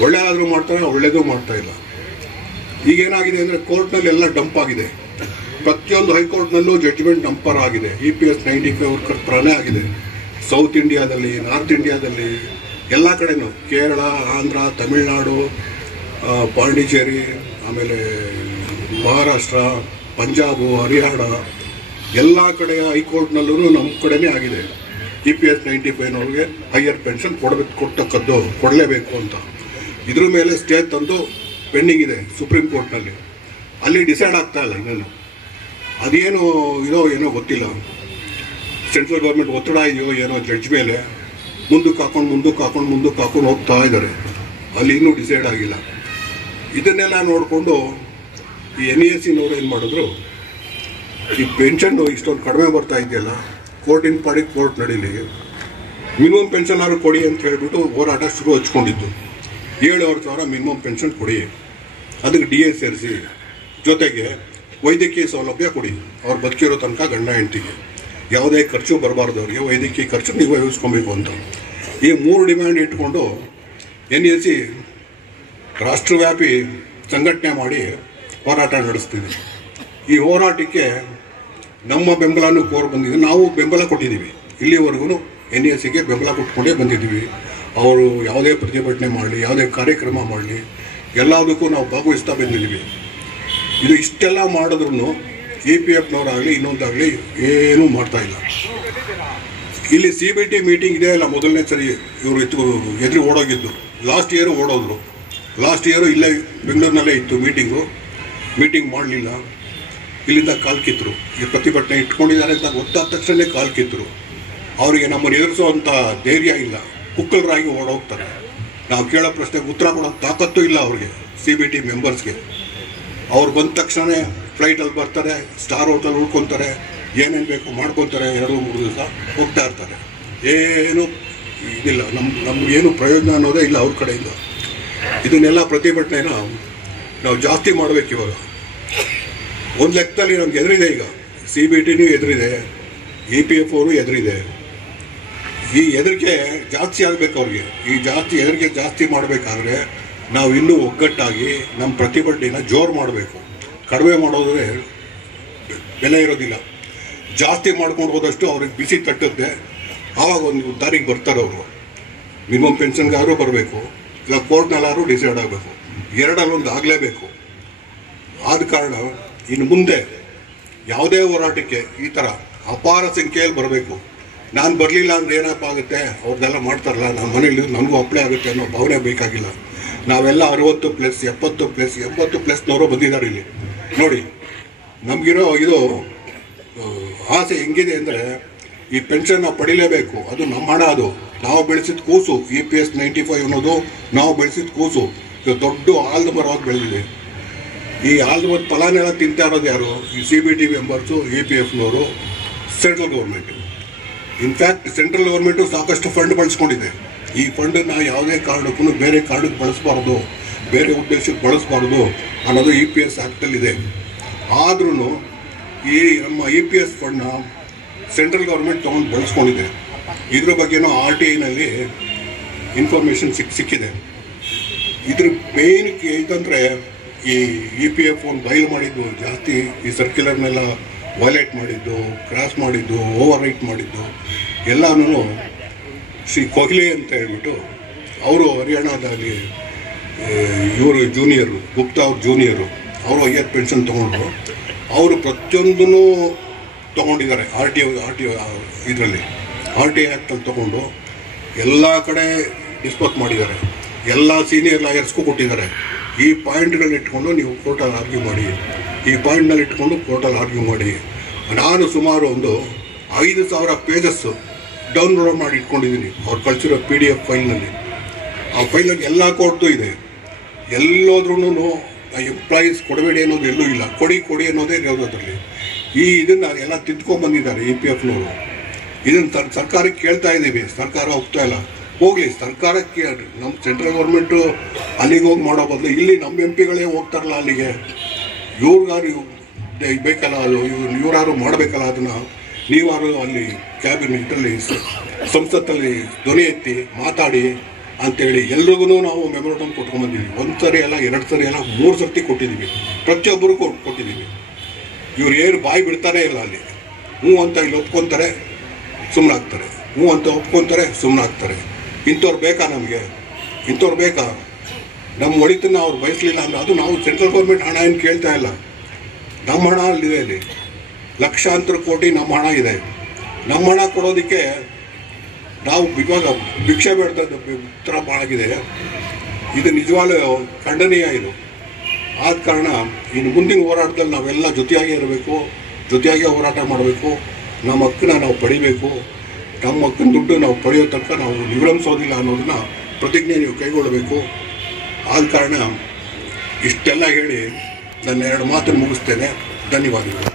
ಒಳ್ಳೆಯಾದರೂ ಮಾಡ್ತಾರೆ, ಒಳ್ಳೇದು ಮಾಡ್ತಾ ಇಲ್ಲ. ಈಗೇನಾಗಿದೆ ಅಂದರೆ ಕೋರ್ಟ್ನಲ್ಲಿ ಎಲ್ಲ ಡಂಪ್ ಆಗಿದೆ. ಪ್ರತಿಯೊಂದು ಹೈಕೋರ್ಟ್ನಲ್ಲೂ ಜಡ್ಜ್ಮೆಂಟ್ ಡಂಪರ್ ಆಗಿದೆ. EPS 95 ವರ್ಕರ್ ಥರನೇ ಆಗಿದೆ. ಸೌತ್ ಇಂಡಿಯಾದಲ್ಲಿ, ನಾರ್ತ್ ಇಂಡಿಯಾದಲ್ಲಿ, ಎಲ್ಲ ಕಡೆನೂ, ಕೇರಳ, ಆಂಧ್ರ, ತಮಿಳುನಾಡು, ಪಾಂಡಿಚೇರಿ, ಆಮೇಲೆ ಮಹಾರಾಷ್ಟ್ರ, ಪಂಜಾಬು, ಹರಿಯಾಣ, ಎಲ್ಲ ಕಡೆಯ ಹೈಕೋರ್ಟ್ನಲ್ಲೂ ನಮ್ಮ ಕಡೆನೇ ಆಗಿದೆ. EPS 95ನವ್ರಿಗೆ ಹೈಯರ್ ಪೆನ್ಷನ್ ಕೊಡಲೇಬೇಕು ಅಂತ. ಇದ್ರ ಮೇಲೆ ಸ್ಟೇ ತಂದು ಪೆಂಡಿಂಗ್ ಇದೆ ಸುಪ್ರೀಂ ಕೋರ್ಟ್ನಲ್ಲಿ. ಅಲ್ಲಿ ಡಿಸೈಡ್ ಆಗ್ತಾ ಇಲ್ಲ ಇನ್ನೇನು. ಅದೇನು ಇದೋ ಏನೋ ಗೊತ್ತಿಲ್ಲ. ಸೆಂಟ್ರಲ್ ಗೌರ್ಮೆಂಟ್ ಒತ್ತಡ ಇದೆಯೋ ಏನೋ ಜಡ್ಜ್ ಮೇಲೆ. ಮುಂದಕ್ಕೆ ಹಾಕೊಂಡು ಹೋಗ್ತಾ ಇದ್ದಾರೆ. ಅಲ್ಲಿ ಇನ್ನೂ ಡಿಸೈಡ್ ಆಗಿಲ್ಲ. ಇದನ್ನೆಲ್ಲ ನೋಡಿಕೊಂಡು ಈ NESನವ್ರು ಏನು ಮಾಡಿದ್ರು, ಈ ಪೆನ್ಷನ್ನು ಇಷ್ಟೊಂದು ಕಡಿಮೆ ಬರ್ತಾ ಇದೆಯಲ್ಲ, ಕೋರ್ಟಿನ ಪಾಡಿಗೆ ಕೋರ್ಟ್ ನಡೀಲಿ, ಮಿನಿಮಮ್ ಪೆನ್ಷನ್ ಆದ್ರೂ ಕೊಡಿ ಅಂತ ಹೇಳಿಬಿಟ್ಟು ಹೋರಾಟ ಹಚ್ಕೊಂಡಿದ್ದು. 7,000 ಮಿನಿಮಮ್ ಪೆನ್ಷನ್ ಕೊಡಿ, ಅದಕ್ಕೆ DA ಸೇರಿಸಿ, ಜೊತೆಗೆ ವೈದ್ಯಕೀಯ ಸೌಲಭ್ಯ ಕೊಡಿ. ಅವ್ರು ಬದುಕಿರೋ ತನಕ ಗಂಡ ಹೆಂಡತಿಗೆ ಯಾವುದೇ ಖರ್ಚು ಬರಬಾರ್ದು, ಅವರಿಗೆ ವೈದ್ಯಕೀಯ ಖರ್ಚು ನೀವು ವಹಿಸ್ಕೊಬೇಕು ಅಂತ. ಈ 3 ಡಿಮ್ಯಾಂಡ್ ಇಟ್ಕೊಂಡು NEC ರಾಷ್ಟ್ರವ್ಯಾಪಿ ಸಂಘಟನೆ ಮಾಡಿ ಹೋರಾಟ ನಡೆಸ್ತೀವಿ. ಈ ಹೋರಾಟಕ್ಕೆ ನಮ್ಮ ಬೆಂಬಲನೂ ಬಂದಿದೆ. ನಾವು ಬೆಂಬಲ ಕೊಟ್ಟಿದ್ದೀವಿ. ಇಲ್ಲಿವರೆಗೂ NECಗೆ ಬೆಂಬಲ ಕೊಟ್ಕೊಂಡೇ ಬಂದಿದ್ದೀವಿ. ಅವರು ಯಾವುದೇ ಪ್ರತಿಭಟನೆ ಮಾಡಲಿ, ಯಾವುದೇ ಕಾರ್ಯಕ್ರಮ ಮಾಡಲಿ, ಎಲ್ಲದಕ್ಕೂ ನಾವು ಭಾಗವಹಿಸ್ತಾ ಬಂದಿದ್ದೀವಿ. ಇದು ಇಷ್ಟೆಲ್ಲ ಮಾಡಿದ್ರು EPFನವರಾಗಲಿ ಇನ್ನೊಂದಾಗಲಿ ಏನೂ ಮಾಡ್ತಾ ಇಲ್ಲ. ಇಲ್ಲಿ CBT ಮೀಟಿಂಗ್ ಇದೆ ಅಲ್ಲ, ಮೊದಲನೇ ಸರಿ ಇವರು ಎದುರು ಓಡೋಗಿದ್ದು. ಲಾಸ್ಟ್ ಇಯರು ಓಡೋದ್ರು. ಲಾಸ್ಟ್ ಇಯರು ಇಲ್ಲೇ ಬೆಂಗಳೂರಿನಲ್ಲೇ ಇತ್ತು ಮೀಟಿಂಗ್ ಮಾಡಲಿಲ್ಲ. ಇಲ್ಲಿಂದ ಕಾಲ್ ಕಿತ್ತರು. ಈ ಪ್ರತಿಭಟನೆ ಇಟ್ಕೊಂಡಿದ್ದಾರೆ ಅಂತ ಗೊತ್ತಾದ ತಕ್ಷಣ ಕಾಲ್ ಕಿತ್ತರು. ಅವರಿಗೆ ನಮ್ಮನ್ನು ಎದುರಿಸುವಂಥ ಧೈರ್ಯ ಇಲ್ಲ. ಕುಕ್ಕಲರಾಗಿ ಓಡೋಗ್ತಾರೆ. ನಾವು ಕೇಳೋ ಪ್ರಶ್ನೆಗೆ ಉತ್ತರ ಕೊಡೋ ತಾಕತ್ತು ಇಲ್ಲ ಅವ್ರಿಗೆ, CBT ಮೆಂಬರ್ಸ್ಗೆ. ಅವ್ರು ಬಂದ ತಕ್ಷಣ ಫ್ಲೈಟಲ್ಲಿ ಬರ್ತಾರೆ, ಸ್ಟಾರ್ ಹೋಟೆಲ್ ಉಳ್ಕೊತಾರೆ, ಏನೇನು ಬೇಕು ಮಾಡ್ಕೊತಾರೆ, 2-3 ದಿವಸ ಹೋಗ್ತಾ ಇರ್ತಾರೆ. ಏನು ಇದಿಲ್ಲ, ನಮ್ಗೇನು ಪ್ರಯೋಜನ ಅನ್ನೋದೇ ಇಲ್ಲ ಅವ್ರ ಕಡೆಯಿಂದ. ಇದನ್ನೆಲ್ಲ ಪ್ರತಿಭಟನೆನ ನಾವು ಜಾಸ್ತಿ ಮಾಡಬೇಕು. ಇವಾಗ ಒಂದು ಲೆಕ್ಕದಲ್ಲಿ ನಮ್ಗೆ ಎದುರಿದೆ. ಈಗ CBTನೂ ಎದುರಿದೆ, EPF ಅವರು ಎದುರಿದೆ. ಈ ಹೆದರಿಕೆ ಜಾಸ್ತಿ ಆಗಬೇಕು ಅವ್ರಿಗೆ. ಈ ಹೆದರಿಕೆ ಜಾಸ್ತಿ ಮಾಡಬೇಕಾದ್ರೆ ನಾವು ಇನ್ನೂ ಒಗ್ಗಟ್ಟಾಗಿ ನಮ್ಮ ಪ್ರತಿಭಟನೆನ ಜೋರು ಮಾಡಬೇಕು. ಕಡಿಮೆ ಮಾಡೋದ್ರೆ ಬೆಲೆ ಇರೋದಿಲ್ಲ. ಜಾಸ್ತಿ ಮಾಡ್ಕೊಂಡು ಹೋದಷ್ಟು ಅವ್ರಿಗೆ ಬಿಸಿ ತಟ್ಟುತ್ತೆ. ಆವಾಗ ಒಂದು ದಾರಿಗೆ ಬರ್ತಾರೆ ಅವರು. ಮಿನಿಮಮ್ ಪೆನ್ಷನ್ಗಾದ್ರೂ ಬರಬೇಕು, ಇಲ್ಲ ಕೋರ್ಟ್ನಲ್ಲಾದ್ರೂ ಡಿಸೈಡ್ ಆಗಬೇಕು. ಎರಡಲ್ಲೊಂದು ಆಗಲೇಬೇಕು. ಆದ ಕಾರಣ ಇನ್ನು ಮುಂದೆ ಯಾವುದೇ ಹೋರಾಟಕ್ಕೆ ಈ ಥರ ಅಪಾರ ಸಂಖ್ಯೆಯಲ್ಲಿ ಬರಬೇಕು. ನಾನು ಬರಲಿಲ್ಲ ಅಂದರೆ ಏನಪ್ಪ ಆಗುತ್ತೆ, ಅವ್ರದ್ದೆಲ್ಲ ಮಾಡ್ತಾರಲ್ಲ, ನಮ್ಮ ಮನೇಲಿ ನನಗೂ ಅಪ್ಲೈ ಆಗುತ್ತೆ ಅನ್ನೋ ಭಾವನೆ ಬೇಕಾಗಿಲ್ಲ. ನಾವೆಲ್ಲ 60+, 70+, 80+ನವರು ಬಂದಿದ್ದಾರೆ ಇಲ್ಲಿ. ನೋಡಿ, ನಮಗಿರೋ ಇದು ಆಸೆ ಹೆಂಗಿದೆ ಅಂದರೆ ಈ ಪೆನ್ಷನ್ ನಾವು ಪಡಿಲೇಬೇಕು. ಅದು ನಮ್ಮ ಹಣ, ಅದು ನಾವು ಬೆಳೆಸಿದ ಕೂಸು. EPS 95 ಅನ್ನೋದು ನಾವು ಬೆಳೆಸಿದ ಕೂಸು. ಇದು ದೊಡ್ಡ ಆಲ್ದ ಮರವಾಗಿ ಬೆಳೆದಿದೆ. ಈ ಆಲ್ದ ಮರದ ಫಲಾನೆಲ್ಲ ತಿಂತಾ ಇರೋದು ಯಾರು? ಈ CBT ಮೆಂಬರ್ಸು, EPFನವರು, central government. In fact central government ಸಾಕಷ್ಟು ಫಂಡ್ ಬಳಸ್ಕೊಂಡಿದೆ. ಈ ಫಂಡನ್ನು ಯಾವುದೇ ಕಾರಣಕ್ಕೂ ಬೇರೆ ಕಾರಣಕ್ಕೆ ಬಳಸಬಾರ್ದು, ಬೇರೆ ಉದ್ದೇಶಕ್ಕೆ ಬಳಸಬಾರ್ದು ಅನ್ನೋದು EPS ಆ್ಯಕ್ಟಲ್ಲಿದೆ. ಆದ್ರೂ ಈ ನಮ್ಮ EPS ಫಂಡ್ನ ಸೆಂಟ್ರಲ್ ಗೌರ್ಮೆಂಟ್ ತೊಗೊಂಡು ಬಳಸ್ಕೊಂಡಿದೆ. ಇದ್ರ ಬಗ್ಗೆನೂ RTIನಲ್ಲಿ ಇನ್ಫಾರ್ಮೇಷನ್ ಸಿಕ್ಕಿದೆ. ಇದ್ರ ಮೇನ್ ಇದಂದರೆ ಈ EPF ಒಂದು ಬಯಲು ಮಾಡಿದ್ದು ಜಾಸ್ತಿ, ಈ ಸರ್ಕ್ಯುಲರ್ನೆಲ್ಲ ವೈಲೇಟ್ ಮಾಡಿದ್ದು, ಕ್ರಾಸ್ ಮಾಡಿದ್ದು, ಓವರ್ ರೈಟ್ ಮಾಡಿದ್ದು ಎಲ್ಲನೂ ಶ್ರೀ ಕೊಹ್ಲಿ ಅಂತ ಹೇಳ್ಬಿಟ್ಟು ಅವರು ಹರಿಯಾಣದಲ್ಲಿ ಇವರು ಜೂನಿಯರು, ಗುಪ್ತಾ ಅವ್ರ ಜೂನಿಯರು, ಅವರು ಹೈಯರ್ ಪೆನ್ಷನ್ ತೊಗೊಂಡ್ರು. ಅವರು ಪ್ರತಿಯೊಂದೂ ತೊಗೊಂಡಿದ್ದಾರೆ. ಇದರಲ್ಲಿ RTI ಆ್ಯಕ್ಟಲ್ಲಿ ತೊಗೊಂಡು ಎಲ್ಲ ಕಡೆ ಡಿಸ್ಪೋಸ್ ಮಾಡಿದ್ದಾರೆ. ಎಲ್ಲ ಸೀನಿಯರ್ ಲಾಯರ್ಸ್ಗೂ ಕೊಟ್ಟಿದ್ದಾರೆ. ಈ ಪಾಯಿಂಟ್ಗಳನ್ನ ಇಟ್ಕೊಂಡು ನೀವು ಕೋರ್ಟಲ್ಲಿ ಆರ್ಗ್ಯೂ ಮಾಡಿ, ಈ ಪಾಯಿಂಟ್ನಲ್ಲಿ ಇಟ್ಕೊಂಡು ಕೋರ್ಟಲ್ಲಿ ಆರ್ಗ್ಯೂ ಮಾಡಿ. ನಾನು ಸುಮಾರು ಒಂದು 5,000 ಪೇಜಸ್ಸು ಡೌನ್ಲೋಡ್ ಮಾಡಿ ಇಟ್ಕೊಂಡಿದ್ದೀನಿ. ಅವ್ರು ಕಳಿಸಿರೋ PDF ಫೈಲ್ನಲ್ಲಿ. ಆ ಫೈಲಲ್ಲಿ ಎಲ್ಲ ಕೋರ್ಟು ಇದೆ. ಎಲ್ಲೋದ್ರೂ ಎಂಪ್ಲಾಯೀಸ್ ಕೊಡಬೇಡಿ ಅನ್ನೋದು ಎಲ್ಲೂ ಇಲ್ಲ. ಕೊಡಿ ಅನ್ನೋದೇ ಇರೋದು ಅದರಲ್ಲಿ. ಇದನ್ನು ಎಲ್ಲ ತಿದ್ಕೊಂಡ್ಬಂದಿದ್ದಾರೆ EPFನವರು. ಇದನ್ನು ಸರ್ಕಾರಕ್ಕೆ ಕೇಳ್ತಾ ಇದ್ದೀವಿ. ಸರ್ಕಾರ ಹೋಗ್ತಾ ಇಲ್ಲ. ಹೋಗಲಿ, ಸರ್ಕಾರಕ್ಕೆ ನಮ್ಮ ಸೆಂಟ್ರಲ್ ಗೌರ್ಮೆಂಟು ಅಲ್ಲಿಗೆ ಹೋಗಿ ಮಾಡೋ ಬದಲು ಇಲ್ಲಿ ನಮ್ಮ MP ಗಳೇ ಹೋಗ್ತಾರಲ್ಲ ಅಲ್ಲಿಗೆ. ಇವ್ರಿಗಾರು ಬೇಕಲ್ಲ, ಅದು ಇವರಾರು ಮಾಡಬೇಕಲ್ಲ. ಅದನ್ನು ನೀವಾರು ಅಲ್ಲಿ ಕ್ಯಾಬಿನೆಟಲ್ಲಿ, ಸಂಸತ್ತಲ್ಲಿ ಧ್ವನಿ ಎತ್ತಿ ಮಾತಾಡಿ ಅಂತೇಳಿ ಎಲ್ರಿಗೂ ನಾವು ಮೆಮೊರಂಡಮ್ ಕೊಟ್ಕೊಂಡ್ಬಂದಿದ್ದೀವಿ. 1 ಸರಿ ಅಲ್ಲ, 2 ಸರಿ ಅಲ್ಲ, 3 ಸರ್ತಿ ಕೊಟ್ಟಿದ್ದೀವಿ. ಪ್ರತಿಯೊಬ್ಬರಿಗೂ ಕೊಟ್ಟಿದ್ದೀವಿ. ಇವ್ರು ಏನು ಬಾಯಿ ಬಿಡ್ತಾನೆ ಇಲ್ಲ ಅಲ್ಲಿ. ಹ್ಞೂ ಅಂತ ಇಲ್ಲಿ ಒಪ್ಕೊತಾರೆ, ಸುಮ್ಮನಾಗ್ತಾರೆ. ಹ್ಞೂ ಅಂತ ಒಪ್ಕೊತಾರೆ, ಸುಮ್ಮನಾಗ್ತಾರೆ. ಇಂಥವ್ರು ಬೇಕಾ ನಮಗೆ? ಇಂಥವ್ರು ಬೇಕಾ? ನಮ್ಮ ಒಳಿತನ್ನ ಅವ್ರು ಬಯಸಲಿಲ್ಲ ಅಂದರೆ ಅದು ನಾವು ಸೆಂಟ್ರಲ್ ಗೌರ್ಮೆಂಟ್ ಹಣ ಏನು ಕೇಳ್ತಾ ಇಲ್ಲ. ನಮ್ಮ ಹಣ ಅಲ್ಲಿದೆ. ಅಲ್ಲಿ ಲಕ್ಷಾಂತರ ಕೋಟಿ ನಮ್ಮ ಹಣ ಇದೆ. ನಮ್ಮ ಹಣ ಕೊಡೋದಕ್ಕೆ ನಾವು ಇವಾಗ ಭಿಕ್ಷೆ ಬೇಡ್ತಾ ಉತ್ತರ ಆಗಿದೆ. ಇದು ನಿಜವಾಗ್ಲೂ ಖಂಡನೀಯ. ಇದು ಆದ ಕಾರಣ ಇನ್ನು ಮುಂದಿನ ಹೋರಾಟದಲ್ಲಿ ನಾವೆಲ್ಲ ಜೊತೆಯಾಗಿ ಇರಬೇಕು, ಜೊತೆಯಾಗಿ ಹೋರಾಟ ಮಾಡಬೇಕು. ನಮ್ಮ ಹಕ್ಕನ್ನ ನಾವು ಪಡಿಬೇಕು. ನಮ್ಮ ಹಕ್ಕಿನ ದುಡ್ಡು ನಾವು ಪಡೆಯೋ ತನಕ ನಾವು ವಿಳಂಬಿಸೋದಿಲ್ಲ ಅನ್ನೋದನ್ನ ಪ್ರತಿಜ್ಞೆ ನೀವು ಕೈಗೊಳ್ಳಬೇಕು. ಆದ ಕಾರಣ ಇಷ್ಟೆಲ್ಲ ಹೇಳಿ ನನ್ನ 2 ಮಾತನ್ನು ಮುಗಿಸ್ತೇನೆ. ಧನ್ಯವಾದಗಳು.